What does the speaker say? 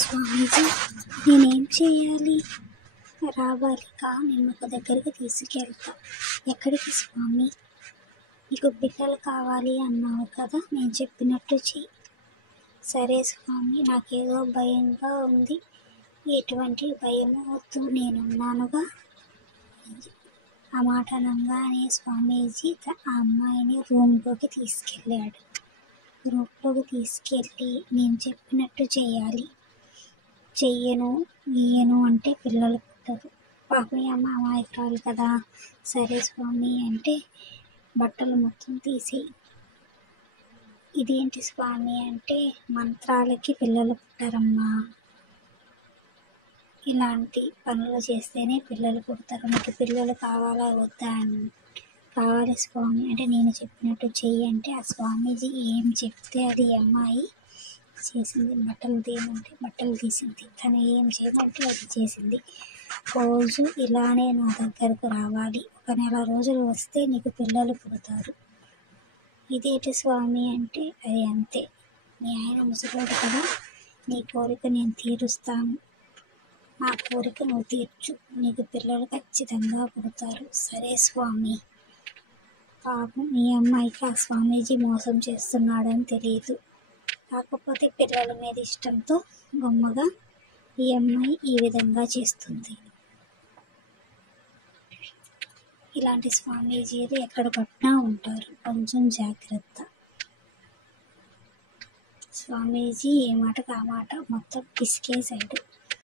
స్వామీజీ, నేనేం చేయాలి? రావాలిక నేను ఒక దగ్గరికి తీసుకెళ్తా. ఎక్కడికి స్వామి? నీకు పిల్లలు కావాలి అన్నావు కదా, నేను చెప్పినట్టు చెయ్యి. సరే స్వామి, నాకేదో భయంగా ఉంది. ఎటువంటి భయము వద్దు, నేనున్నానుగా. ఆ మాట అనగానే స్వామీజీ ఆ అమ్మాయిని రూమ్లోకి తీసుకెళ్ళాడు. రూమ్లోకి తీసుకెళ్ళి నేను చెప్పినట్టు చేయాలి. చెయ్యను అంటే పిల్లలు పుట్టరు. పాపం అమ్మ అమాయకురాలు కదా. సరే స్వామి అంటే బట్టలు మొత్తం తీసేయి. ఇదేంటి స్వామి అంటే మంత్రాలకి పిల్లలు పుట్టరమ్మా. ఇలాంటి పనులు చేస్తేనే పిల్లలు పుడతారు. మీకు పిల్లలు కావాలా వద్దా? కావాలి స్వామి అంటే నేను చెప్పినట్టు చెయ్యి అంటే ఆ స్వామీజీ ఏం చెప్తే అది అమ్మాయి చేసింది. బట్టలు తీయమంటే బట్టలు తీసింది. తను ఏం చేయమంటే అది చేసింది. రోజు ఇలానే నా దగ్గరకు రావాలి. 1 నెల రోజులు వస్తే నీకు పిల్లలు పుడతారు. ఇదేంటి స్వామి అంటే అది అంతే. మీ ఆయన ముసలోడు కదా, నీ కోరిక నేను తీరుస్తాను. నా కోరిక నువ్వు తీర్చు, నీకు పిల్లలు ఖచ్చితంగా పుడతారు. సరే స్వామి. పాపం ఈ అమ్మాయికి ఆ స్వామీజీ మోసం చేస్తున్నాడని తెలియదు. కాకపోతే పిల్లల మీద ఇష్టంతో గొమ్మగా ఈ అమ్మాయి ఈ విధంగా చేస్తుంది. ఇలాంటి స్వామీజీలు ఎక్కడ పట్టినా ఉంటారు. కొంచెం జాగ్రత్త. స్వామీజీ ఏ మాటకు ఆ మాట మొత్తం పిసికేశాడు.